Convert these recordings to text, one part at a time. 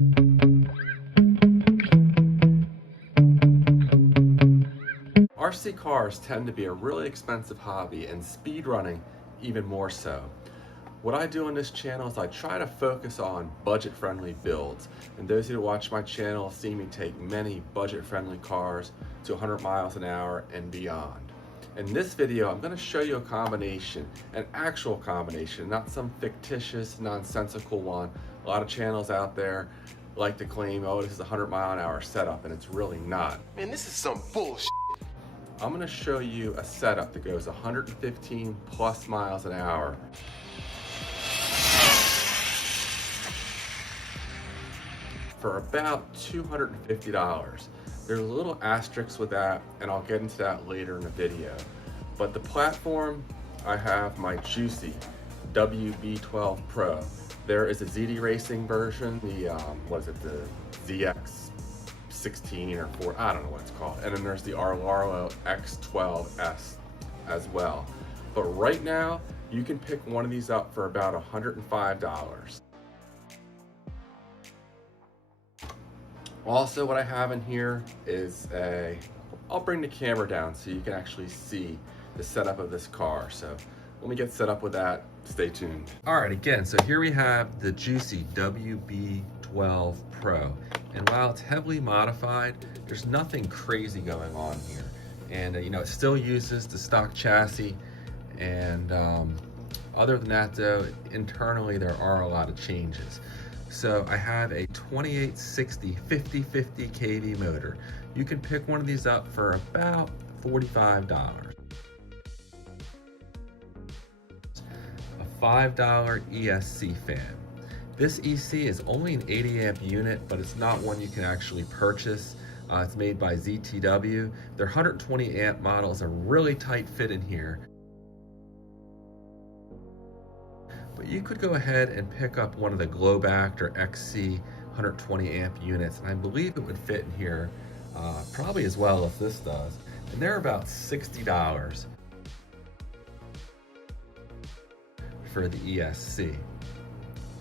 RC cars tend to be a really expensive hobby, and speedrunning even more so. What I do on this channel is I try to focus on budget-friendly builds, and those who watch my channel see me take many budget-friendly cars to 100 miles an hour and beyond. In this video, I'm going to show you a combination, an actual combination, not some fictitious, nonsensical one. A lot of channels out there like to claim, oh, this is a 100-mile-an-hour setup, and it's really not. Man, this is some bullshit. I'm going to show you a setup that goes 115 plus miles an hour. For about $250. There's a little asterisk with that, and I'll get into that later in the video. But the platform, I have my juicy WB12 Pro. There is a ZD Racing version, the the ZX16 or 4, I don't know what it's called. And then there's the Arlaro X12S as well. But right now, you can pick one of these up for about $105. Also, what I have in here is I'll bring the camera down so you can actually see the setup of this car. So let me get set up with that. Stay tuned. All right, again, so here we have the juicy WB12 Pro. And while it's heavily modified, there's nothing crazy going on here. And you know, it still uses the stock chassis. And other than that though, internally there are a lot of changes. So I have a 2860 50/50 kV motor. You can pick one of these up for about $45. A $5 ESC fan. This EC is only an 80 amp unit, but it's not one you can actually purchase. It's made by ZTW. Their 120 amp model is a really tight fit in here. But you could go ahead and pick up one of the Globact or XC 120 amp units, and I believe it would fit in here probably as well as this does. And they're about $60 for the ESC.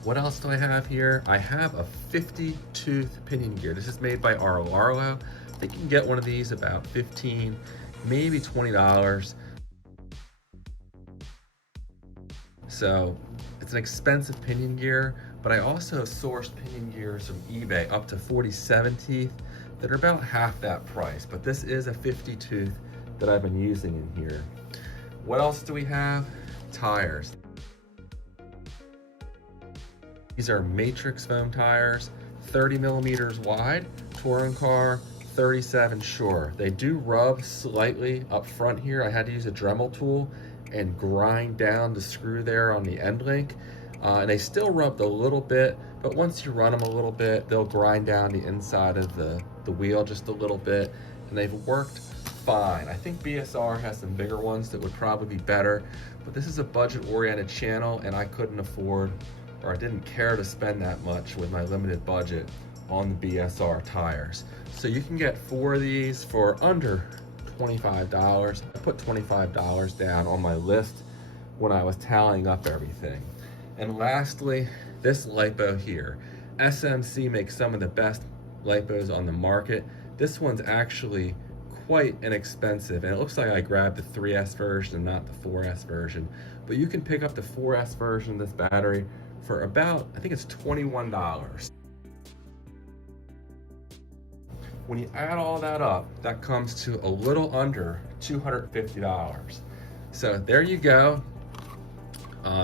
What else do I have here? I have a 50 tooth pinion gear. This is made by Arlaro. I think you can get one of these about $15, maybe $20. So it's an expensive pinion gear, but I also sourced pinion gears from eBay up to 47 teeth that are about half that price. But this is a 50 tooth that I've been using in here. What else do we have? Tires. These are matrix foam tires, 30 millimeters wide, touring car, 37 shore. They do rub slightly up front here. I had to use a Dremel tool and grind down the screw there on the end link. And they still rubbed a little bit, but once you run them a little bit, they'll grind down the inside of the wheel just a little bit, and they've worked fine. I think BSR has some bigger ones that would probably be better, but this is a budget-oriented channel, and I couldn't afford, or I didn't care to spend that much with my limited budget on the BSR tires. So you can get 4 of these for under $25. I put $25 down on my list when I was tallying up everything. And lastly, this lipo here. SMC makes some of the best lipos on the market. This one's actually quite inexpensive, and it looks like I grabbed the 3S version and not the 4S version. But you can pick up the 4S version of this battery for about, I think it's $21. When you add all that up, that comes to a little under $250. So there you go.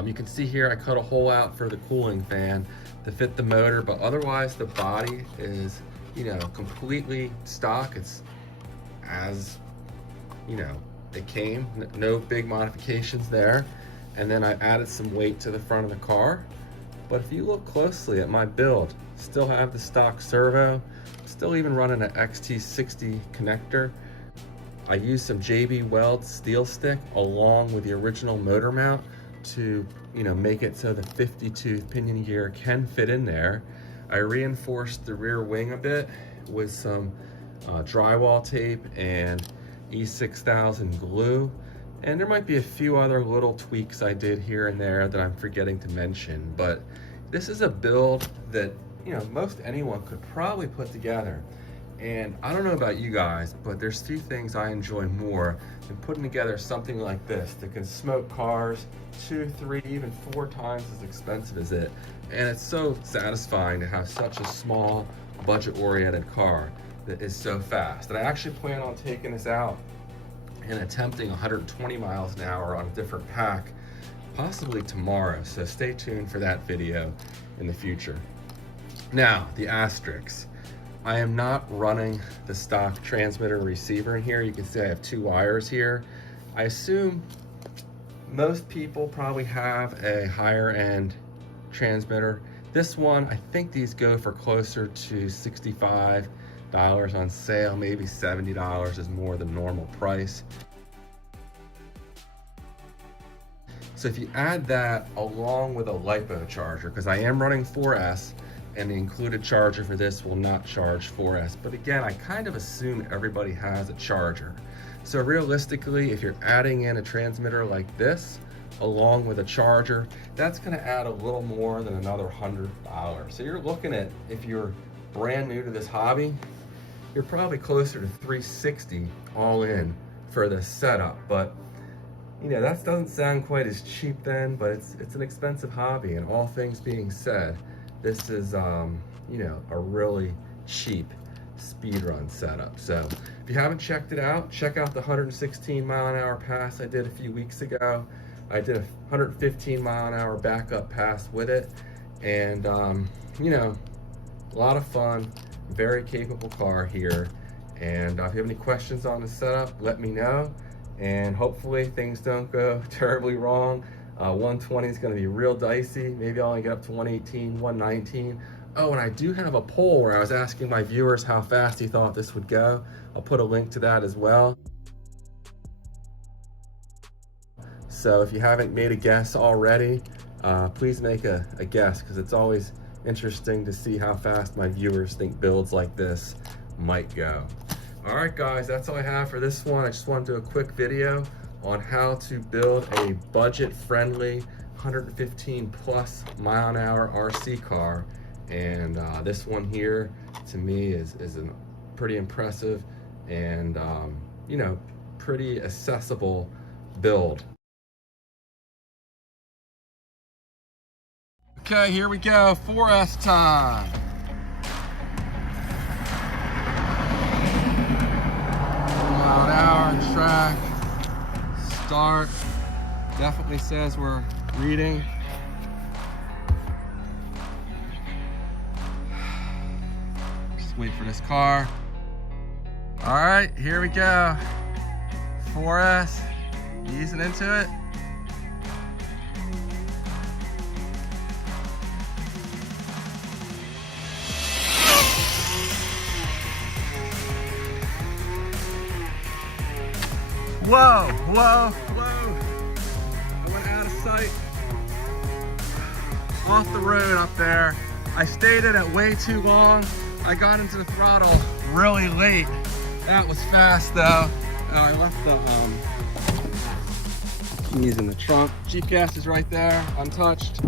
You can see here I cut a hole out for the cooling fan to fit the motor, but otherwise the body is, you know, completely stock. It's as, you know, it came, no big modifications there. And then I added some weight to the front of the car. But if you look closely at my build, still have the stock servo, still even running an XT60 connector. I used some JB Weld steel stick along with the original motor mount to, you know, make it so the 50 tooth pinion gear can fit in there. I reinforced the rear wing a bit with some drywall tape and E6000 glue. And there might be a few other little tweaks I did here and there that I'm forgetting to mention, but this is a build that you know, most anyone could probably put together. And I don't know about you guys, but there's few things I enjoy more than putting together something like this that can smoke cars 2, 3, even 4 times as expensive as it. And it's so satisfying to have such a small, budget-oriented car that is so fast. And I actually plan on taking this out and attempting 120 miles an hour on a different pack, possibly tomorrow. So stay tuned for that video in the future. Now, the asterisks. I am not running the stock transmitter receiver in here. You can see I have 2 wires here. I assume most people probably have a higher end transmitter. This one, I think these go for closer to $65 on sale, maybe $70 is more the normal price. So if you add that along with a LiPo charger, because I am running 4S, and the included charger for this will not charge 4S. But again, I kind of assume everybody has a charger. So realistically, if you're adding in a transmitter like this, along with a charger, that's gonna add a little more than another $100. So you're looking at, if you're brand new to this hobby, you're probably closer to $360 all in for this setup. But you know, that doesn't sound quite as cheap then, but it's an expensive hobby, and all things being said, this is, you know, a really cheap speedrun setup. So if you haven't checked it out, check out the 116 mile an hour pass I did a few weeks ago. I did a 115 mile an hour backup pass with it. And, you know, a lot of fun, very capable car here. And if you have any questions on the setup, let me know. And hopefully things don't go terribly wrong. 120 is going to be real dicey. Maybe I'll only get up to 118, 119. Oh, and I do have a poll where I was asking my viewers how fast he thought this would go. I'll put a link to that as well. So if you haven't made a guess already, please make a guess, because it's always interesting to see how fast my viewers think builds like this might go. All right, guys, that's all I have for this one. I just wanted to do a quick video on how to build a budget-friendly 115 plus mile an hour RC car. And this one here, to me, is a pretty impressive and, you know, pretty accessible build. Okay, here we go, 4S time. Mile an hour track. Start. Definitely says we're reading. Just wait for this car. All right, here we go. 4S, easing into it. Whoa, whoa, whoa. I went out of sight. Off the road up there. I stayed in it way too long. I got into the throttle really late. That was fast though. I left the keys in the trunk. GPS is right there, untouched.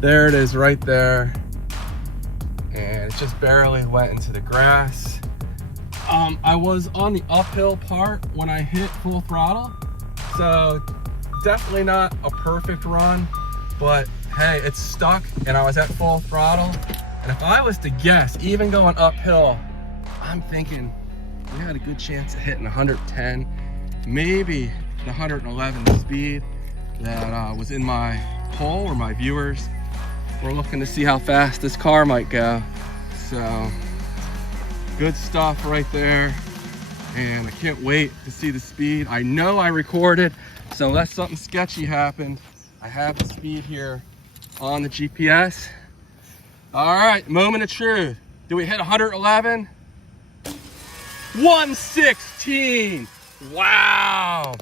There it is right there. And it just barely went into the grass. I was on the uphill part when I hit full throttle, so definitely not a perfect run, but hey, it's stuck and I was at full throttle. And if I was to guess, even going uphill, I'm thinking we had a good chance of hitting 110, maybe the 111 speed that was in my poll, or my viewers were looking to see how fast this car might go. So good stuff right there, and I can't wait to see the speed. I know I recorded, so unless something sketchy happened, I have the speed here on the GPS. All right, moment of truth. Do we hit 111? 116. Wow.